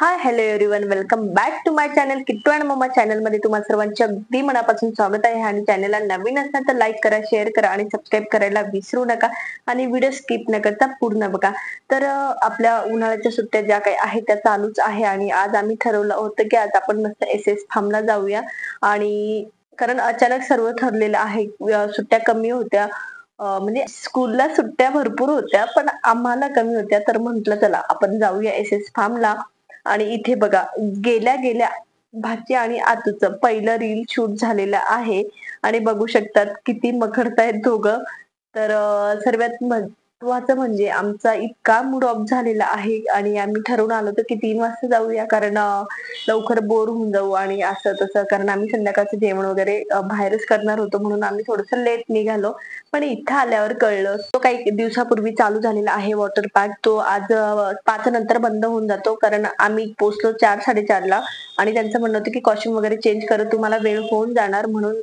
High hello everyone, welcome back to my channel Kittu and mamma channel मध्ये तुम्हा सर्वांचे अगदी मनापासून स्वागत आहे। आणि चॅनलला नवीन असाल तर लाईक करा, शेअर करा आणि सबस्क्राईब करायला विसरू नका आणि व्हिडिओ स्किप न करता पूर्ण बघा। तर आपल्या उन्हाळ्याच्या सुट्ट्या ज्या काही आहेत त्या चालूच आहे आणि आज आम्ही ठरवलं होतं की आज आपण मस्त एसएस फार्मला जाऊया। आणि कारण अचानक सर्व ठरलेलं आहे, सुट्ट्या कमी होत्या, म्हणजे स्कूलला सुट्ट्या भरपूर होत्या पण आम्हाला कमी होत्या, तर म्हंटल चला आपण जाऊया एसएस फार्मला। आणि इथे बघा, गेल्या गेल्या भाची आणि आतूचं पहिलं रील शूट झालेलं आहे आणि बघू शकतात किती मखरतायत दोघं। तर सर्वात महत्वाचं म्हणजे आमचा इतका मूड ऑफ झालेला आहे आणि आम्ही ठरवून आलो होतो की 3 वाजता जाऊया, कारण लवकर बोर होऊन जाऊ आणि असं तसं, कारण आम्ही संध्याकाळचं जेवण वगैरे बाहेरच करणार होतो म्हणून आम्ही थोडस लेट निघालो। पण इथं आल्यावर कळलं तो काही दिवसापूर्वी चालू झालेला आहे वॉटर पार्क, तो आज 5 नंतर बंद होऊन जातो, कारण आम्ही पोहोचलो 4-4:30 ला आणि त्यांचं म्हणणं होतं की कॉस्ट्युम वगैरे चेंज करत तुम्हाला वेळ होऊन जाणार, म्हणून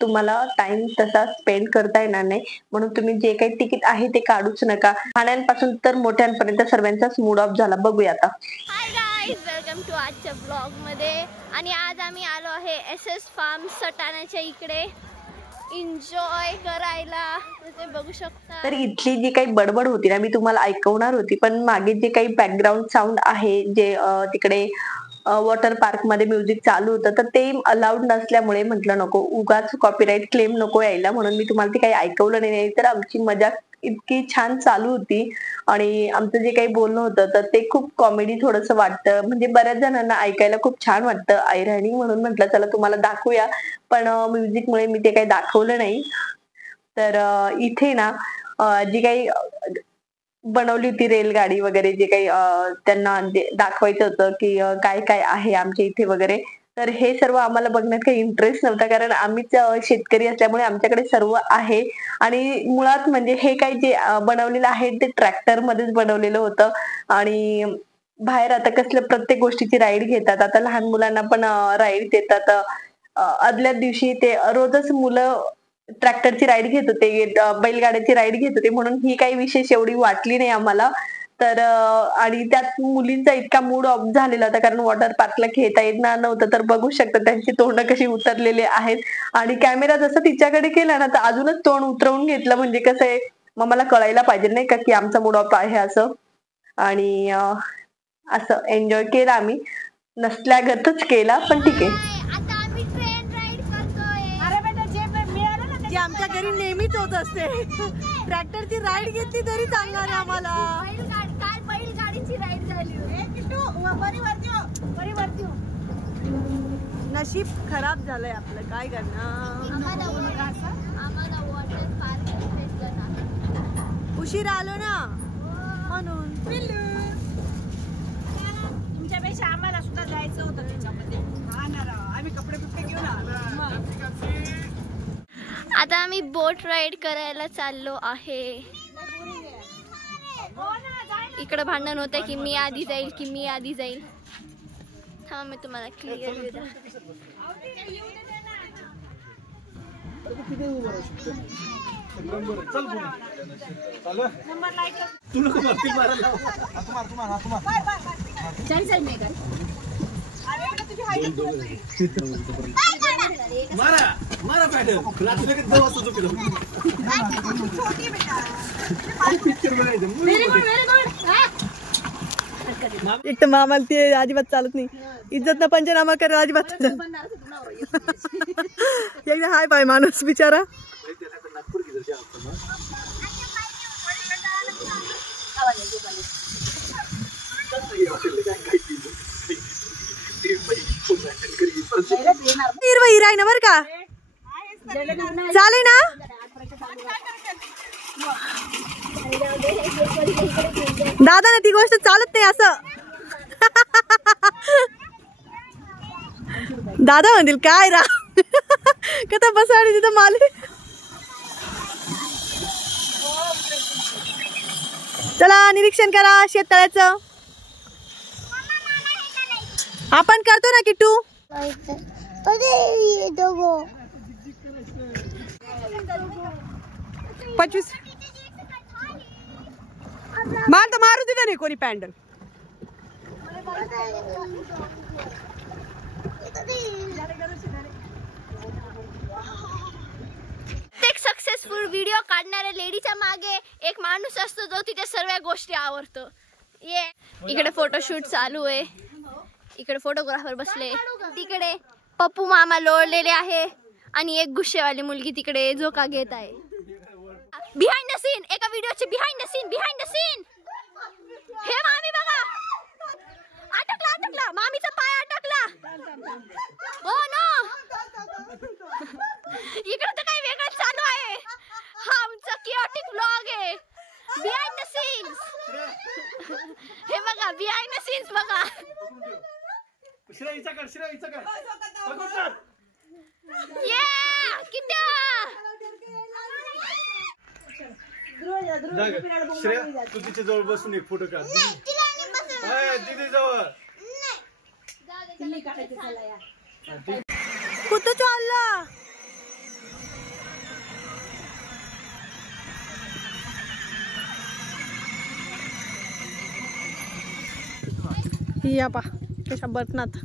तुम्हाला टाइम तसा स्पेंड करता येणार नाही, म्हणून तुम्ही जे काही तिकीट आहे ते काढूच नका। खाण्यांपासून तर मोठ्यांपर्यंत सर्वांचाच मूड ऑफ झाला। बघूया आता। हाय गाइस, वेलकम टू आजच्या ब्लॉग मध्ये। आणि आज आम्ही आलो आहे एसएस फार्म सटाण्याच्या इकडे एन्जॉय करायला, ते बघू शकता। तर इथली जी काही बडबड होती ना, मी तुम्हाला ऐकवणार होती, पण मागे जे काही बॅकग्राऊंड साऊंड आहे, जे तिकडे वॉटर पार्क मध्ये म्युझिक चालू होतं, तर ते अलाउड नसल्यामुळे म्हटलं नको, उगाच कॉपीराईट क्लेम नको यायला, म्हणून मी तुम्हाला ते काही ऐकवलं नाही। तर आमची मजा इतकी छान चालू होती आणि आमचं जे काही बोलणं होतं तर ते खूप कॉमेडी थोडंसं वाटतं, म्हणजे बऱ्याच जणांना ऐकायला खूप छान वाटतं ऐराणी, म्हणून म्हटलं चला तुम्हाला दाखवूया, पण म्युझिकमुळे मी ते काही दाखवलं नाही। तर इथे ना जी काही बनवली होती रेलगाडी वगैरे, जे काही त्यांना दाखवायचं होतं की काय काय आहे आमच्या इथे वगैरे, तर हे सर्व आम्हाला बघण्यात काही इंटरेस्ट नव्हता, कारण आम्हीच शेतकरी असल्यामुळे आमच्याकडे सर्व आहे। आणि मुळात म्हणजे हे काही जे बनवलेलं आहे ते ट्रॅक्टर मध्येच बनवलेलं होतं आणि बाहेर आता कसल्या प्रत्येक गोष्टीची राईड घेतात, आता लहान मुलांना पण राईड देतात। आदल्या दिवशी ते रोजच मुलं ट्रॅक्टरची राईड घेत होते, बैलगाड्याची राईड घेत होते, म्हणून ही काही विशेष एवढी वाटली नाही आम्हाला। तर आणि त्यात मुलींचा इतका मूड ऑफ झालेला होता, कारण वॉटर पार्कला खेळता येणार नव्हतं, तर बघू शकता त्यांची तोंड कशी उतरलेली आहेत। आणि कॅमेरा जसं तिच्याकडे केला ना, तर अजूनच तोंड उतरवून घेतलं, म्हणजे कसं आहे मग मला कळायला पाहिजे नाही का की आमचा मूड ऑफ आहे असं। आणि असं एन्जॉय केला आम्ही, नसल्यागतच केला, पण ठीक आहे। आता आम्ही ट्रेन राईड करतोय। अरे बेटा, जे मिळालं ना जे आमच्या घरी नेहमीच होत असते, ट्रॅक्टरची राईड घेतली तरी चालणार आहे आम्हाला। काल बैलगाडीची राईड झाली होती। नशीब खराब झालंय आपलं, काय करणार। आम्हाला वॉटर पार्क भेटलं ना, उशीर आलो ना म्हणून। तुमच्यापेक्षा आम्हाला सुद्धा जायचं होतं त्याच्यामध्ये, आम्ही कपडे बिपडे घेऊन आता आम्ही बोट राईड करायला चाललो आहे। इकडे भांडण होतं की मी आधी जाईल की मी आधी जाईल, थांब मी तुम्हाला क्लिअर एक तर मामाला ते अजिबात चालत नाही, इज्जत न पंचनामा कर अजिबात। एकदा हाय बाय माणूस बिचारा। हिराय ना बर का, चालेल ना। दादा ना ती गोष्ट चालत नाही असं। दादा म्हणतील काय रा कथा बसाडी तिथं माले। चला निरीक्षण करा शेततळ्याचं, आपण करतो ना किट्टू। 25 मार तर मारू दिलं नाही कोणी पॅन्डल। प्रत्येक सक्सेसफुल व्हिडिओ काढणाऱ्या लेडीच्या मागे एक माणूस असतो जो तिच्या सर्व गोष्टी आवडतो. ये इकडे फोटोशूट चालू आहे, इकडे फोटोग्राफर बसले, तिकडे पप्पू मामा लोळलेले आहे आणि एक गुस्सेवाली मुलगी तिकडे झोका घेत आहे. बिहाइंड द सीन, एका व्हिडिओचे बिहाइंड द सीन. हे मामी बघा, अटकला मामीचा पाय अटकला. हो नो, इकडे तर काही वेगळंच चालू आहे. हा आमचा किओटिक व्लॉग आहे. बिहाइंड द सीन्स, हे बघा बिहाइंड द सीन्स बघा. श्रेया तू तिच्या जवळ बसून एक फोटो काढ. दीदी जवळ कुठं चालला? या पा कशा बटनात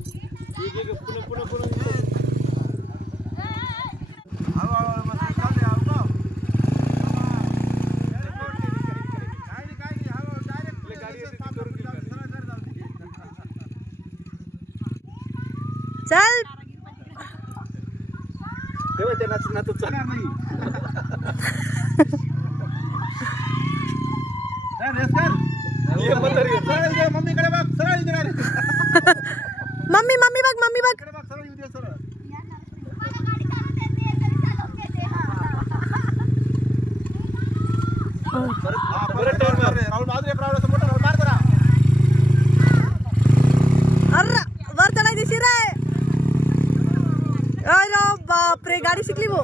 चल. मम्मी बघ. अरे वर चढाय दिशी रे. अरे बापरे, गाडी शिकली वो.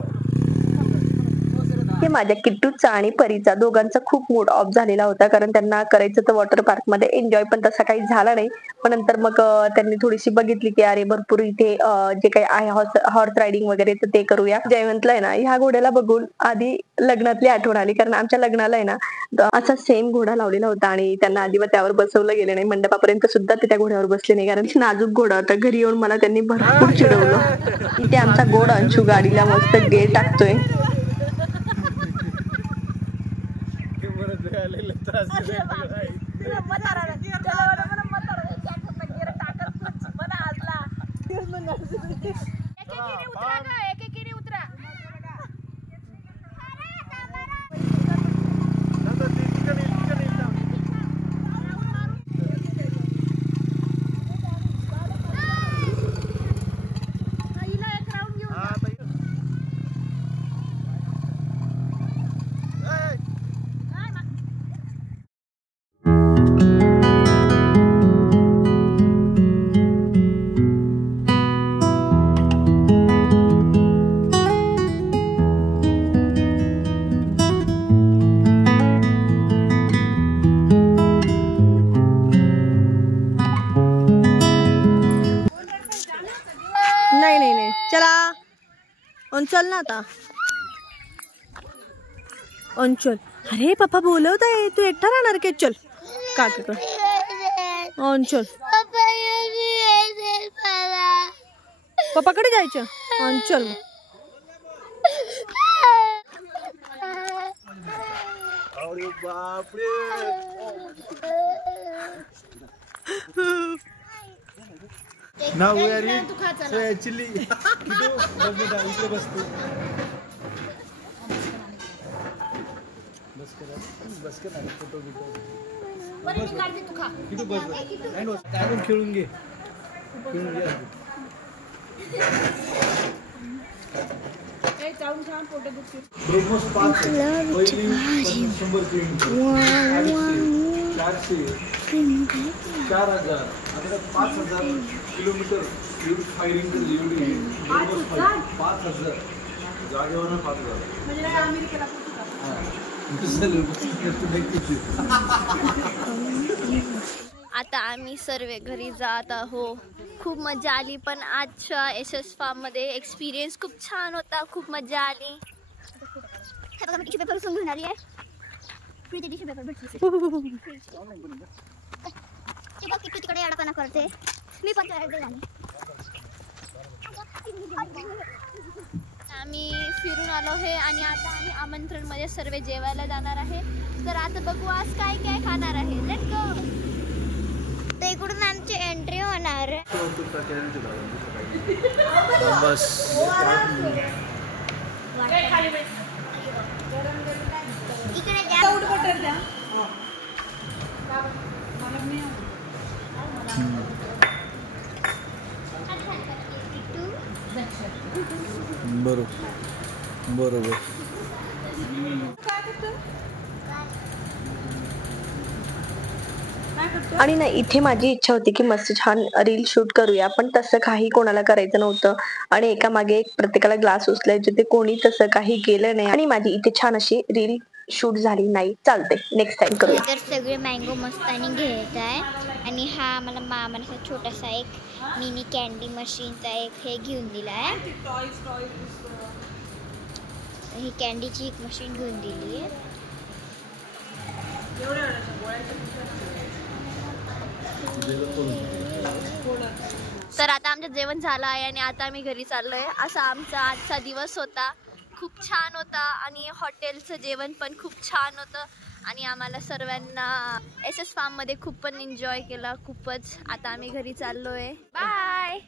हे माझ्या किट्टूचा आणि परीचा दोघांचा खूप मूड ऑफ झालेला होता, कारण त्यांना करायचं तर वॉटर पार्क मध्ये एन्जॉय, पण तसा काही झाला नाही. पण नंतर मग त्यांनी थोडीशी बघितली की अरे भरपूर इथे जे काही आहे हॉर्स रायडिंग वगैरे, तर ते करूया. जयवंतला आहे ना ह्या घोड्याला बघून आधी लग्नातली आठवण आली, कारण आमच्या लग्नाला आहे ना असा सेम घोडा लावलेला होता आणि त्यांना अजिबात त्यावर बसवलं गेलं नाही. मंडपापर्यंत सुद्धा ते त्या घोड्यावर बसले नाही, कारण नाजूक घोडा होता. घरी येऊन मला त्यांनी भरपूर चिडवलं. इथे आमचा गोड अंशू गाडीला मस्त गेअर टाकतोय. नाही चला चल ना आता. चल. अरे पप्पा बोलवत आहे, तू एकटा राहणार के? चल काकीकडे. चल पप्पाकडे जायचं. चल अरे बापरे. Now we are in actually इकडे बसतो. बस कर ना फोटो बिटो. किती बस खेळून घे. ब्रेकफास्ट 5 पहिली 100 किलोमीटर 4,000 आता 5,000 किलोमीटर एवढी फायरिंग एवढी 5,000 जागेवर 5,000 आता आम्ही सर्व घरी जात आहोत. खूप मजा आली, पण आजच्या एसएस फार्म मध्ये एक्सपिरियन्स खूप छान होता. खूप मजा आली. हे बघा मी टिश्यू पेपर उचलून घेऊन आली आहे. फ्रीचे टिश्यू पेपर भेटले. किट्टू तिकडे अडकणं करते, मी पण करते. आम्ही फिरून आलो आहे आणि आता आम्ही आमंत्रण मध्ये सर्व जेवायला जाणार आहे. तर आता बघू आज काय काय खाणार आहे. Let's go. तर इकडून आमची एंट्री होणार. बस इकडे बरोबर. आणि ना इथे माझी इच्छा होती की मस्त छान रील शूट करूया, पण तसं काही कोणाला करायचं नव्हतं आणि एका मागे एक प्रत्येकाला ग्लास उचलायचे, ते कोणी तसं काही केलं नाही आणि माझी इथे छान अशी रील शूट झाली नाही. चालते, नेक्स्ट टाइम करूया. तर सगळे मँगो मस्तानी घेत आहे आणि हा मला मामाचा छोटासा एक मिनी कॅन्डी मशीनचा एक हे घेऊन दिला आहे. ही कॅन्डीची एक मशीन घेऊन दिली आहे. तर आता आमचं जेवण झालं आहे आणि आता आम्ही घरी चाललोय. असा आमचा आजचा दिवस होता. खूप छान होता आणि हॉटेलचं जेवण पण खूप छान होतं आणि आम्हाला सर्वांना SS फार्म मध्ये खूप पण एन्जॉय केला, खूपच. आता आम्ही घरी चाललोय. बाय.